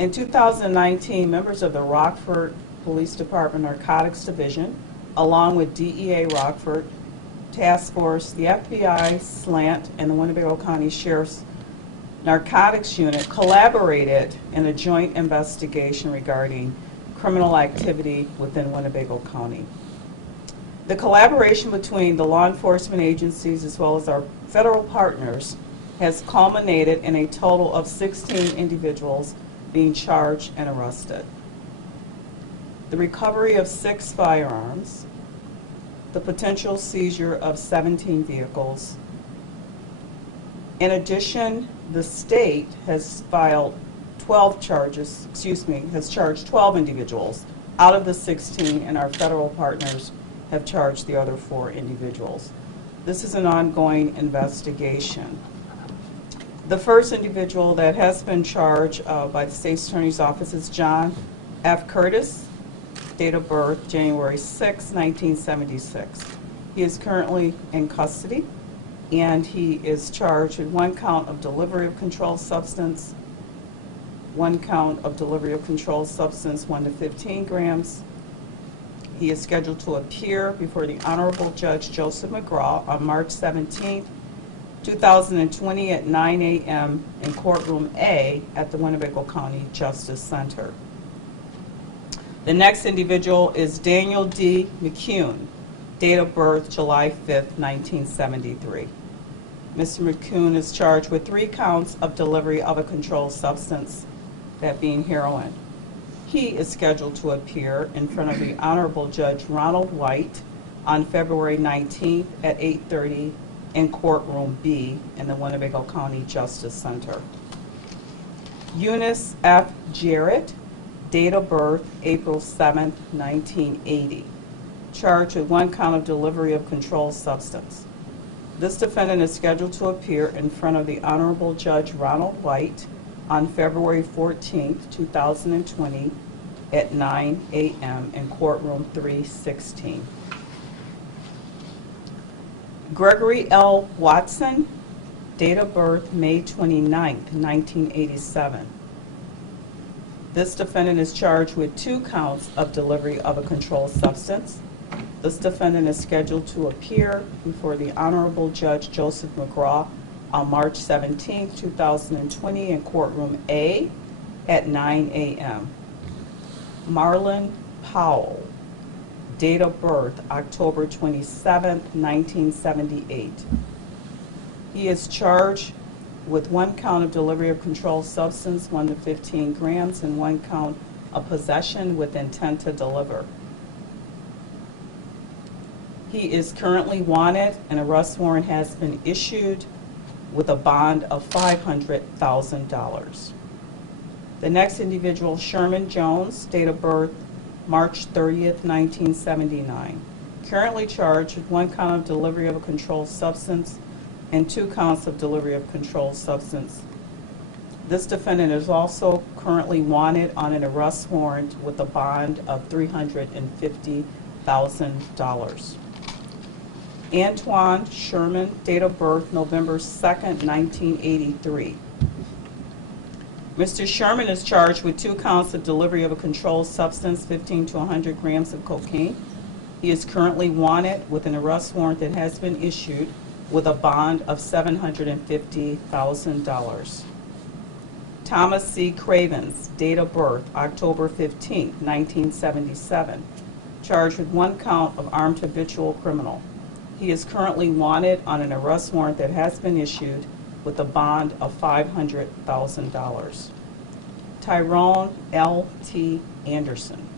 In 2019, members of the Rockford Police Department Narcotics Division, along with DEA Rockford Task Force, the FBI, SLANT, and the Winnebago County Sheriff's Narcotics Unit collaborated in a joint investigation regarding criminal activity within Winnebago County. The collaboration between the law enforcement agencies as well as our federal partners has culminated in a total of 16 individuals being charged and arrested. The recovery of 6 firearms, the potential seizure of 17 vehicles. In addition, the state has filed 12 charges, has charged 12 individuals out of the 16, and our federal partners have charged the other 4 individuals. This is an ongoing investigation. The first individual that has been charged by the State's Attorney's Office is John F. Curtis, date of birth January 6, 1976. He is currently in custody, and he is charged with 1 count of delivery of controlled substance, 1 count of delivery of controlled substance 1 to 15 grams. He is scheduled to appear before the Honorable Judge Joseph McGraw on March 17, 2020 at 9 a.m. in Courtroom A at the Winnebago County Justice Center. The next individual is Daniel D. McCune, date of birth July 5, 1973. Mr. McCune is charged with 3 counts of delivery of a controlled substance, that being heroin. He is scheduled to appear in front of the Honorable Judge Ronald White on February 19th at 8:30 in Courtroom B in the Winnebago County Justice Center. Eunice F. Jarrett, date of birth April 7, 1980. Charged with 1 count of delivery of controlled substance. This defendant is scheduled to appear in front of the Honorable Judge Ronald White on February 14, 2020 at 9 a.m. in Courtroom 316. Gregory L. Watson, date of birth May 29, 1987. This defendant is charged with 2 counts of delivery of a controlled substance. This defendant is scheduled to appear before the Honorable Judge Joseph McGraw on March 17, 2020 in Courtroom A at 9 a.m. Marlon Powell, date of birth October 27, 1978. He is charged with 1 count of delivery of controlled substance, 1 to 15 grams, and 1 count of possession with intent to deliver. He is currently wanted. An arrest warrant has been issued with a bond of $500,000. The next individual, Sherman Jones, date of birth March 30th, 1979. Currently charged with 1 count of delivery of a controlled substance and 2 counts of delivery of controlled substance. This defendant is also currently wanted on an arrest warrant with a bond of $350,000. Antoine Sherman, date of birth November 2nd, 1983. Mr. Sherman is charged with 2 counts of delivery of a controlled substance, 15 to 100 grams of cocaine. He is currently wanted with an arrest warrant that has been issued with a bond of $750,000. Thomas C. Cravens, date of birth October 15, 1977. Charged with 1 count of armed habitual criminal. He is currently wanted on an arrest warrant that has been issued with a bond of $500,000. Tyrone L. T. Anderson,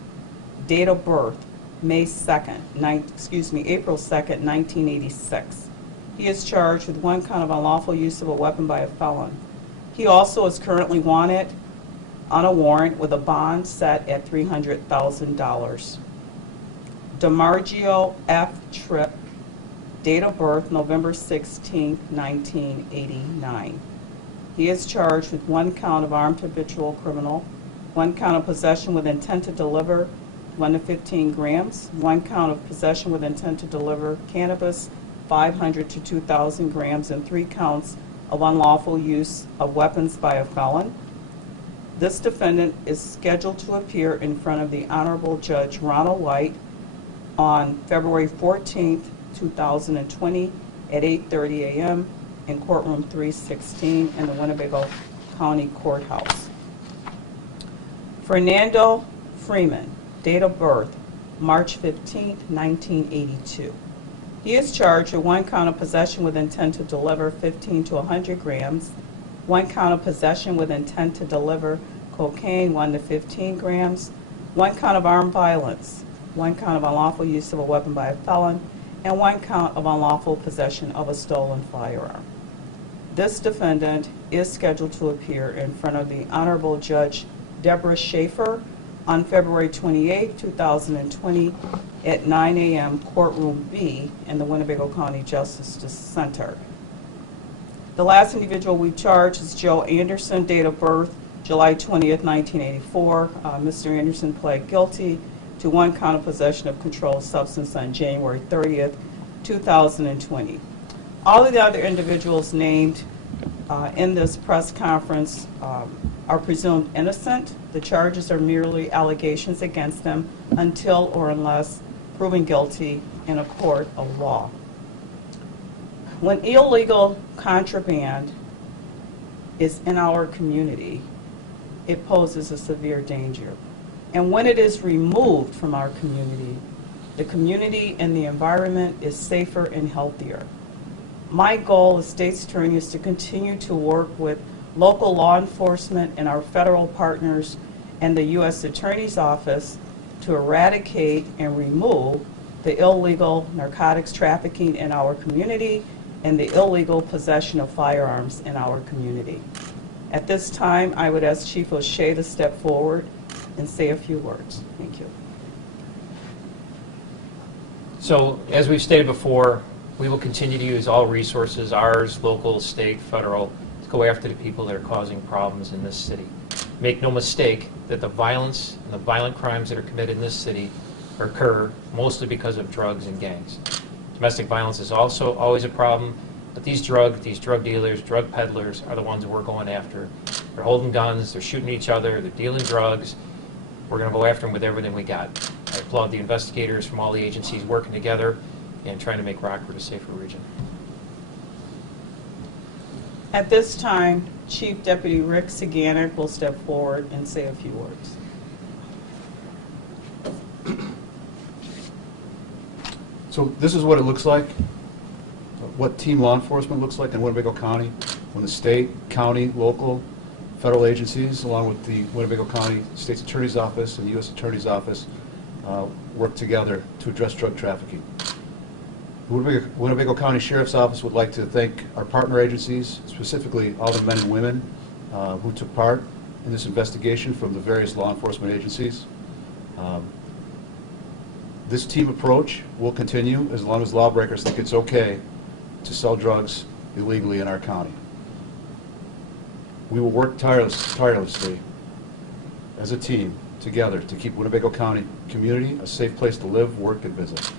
date of birth April 2nd, 1986. He is charged with 1 count of unlawful use of a weapon by a felon. He also is currently wanted on a warrant with a bond set at $300,000. DeMargio F. Tripp, date of birth November 16, 1989. He is charged with 1 count of armed habitual criminal, 1 count of possession with intent to deliver 1 to 15 grams, 1 count of possession with intent to deliver cannabis 500 to 2,000 grams, and 3 counts of unlawful use of weapons by a felon. This defendant is scheduled to appear in front of the Honorable Judge Ronald White on February 14th, 2020 at 8:30 a.m. in courtroom 316 in the Winnebago County Courthouse. Fernando Freeman, date of birth, March 15, 1982. He is charged with 1 count of possession with intent to deliver 15 to 100 grams, 1 count of possession with intent to deliver cocaine 1 to 15 grams, 1 count of armed violence, 1 count of unlawful use of a weapon by a felon, and 1 count of unlawful possession of a stolen firearm. This defendant is scheduled to appear in front of the Honorable Judge Deborah Schaefer on February 28, 2020 at 9 a.m. courtroom B in the Winnebago County Justice Center. The last individual we charge is Joe Anderson, date of birth July 20th, 1984. Mr. Anderson pled guilty to 1 count of possession of controlled substance on January 30th, 2020. All of the other individuals named in this press conference are presumed innocent. The charges are merely allegations against them until or unless proven guilty in a court of law. When illegal contraband is in our community, it poses a severe danger. And when it is removed from our community, the community and the environment is safer and healthier. My goal as state's attorney is to continue to work with local law enforcement and our federal partners and the U.S. Attorney's Office to eradicate and remove the illegal narcotics trafficking in our community and the illegal possession of firearms in our community. At this time, I would ask Chief O'Shea to step forward and say a few words. Thank you. So, as we've stated before, we will continue to use all resources, ours, local, state, federal, to go after the people that are causing problems in this city. Make no mistake that the violence and the violent crimes that are committed in this city occur mostly because of drugs and gangs. Domestic violence is also always a problem, but these drug dealers, drug peddlers are the ones that we're going after. They're holding guns, they're shooting each other, they're dealing drugs. We're going to go after them with everything we got. I applaud the investigators from all the agencies working together and trying to make Rockford a safer region. At this time, Chief Deputy Rick Saganek will step forward and say a few words. So this is what it looks like, what team law enforcement looks like in Winnebago County when the state, county, local, federal agencies, along with the Winnebago County State's Attorney's Office and the U.S. Attorney's Office, work together to address drug trafficking. The Winnebago County Sheriff's Office would like to thank our partner agencies, specifically all the men and women who took part in this investigation from the various law enforcement agencies. This team approach will continue as long as lawbreakers think it's okay to sell drugs illegally in our county. We will work tirelessly as a team together to keep Winnebago County community a safe place to live, work, and visit.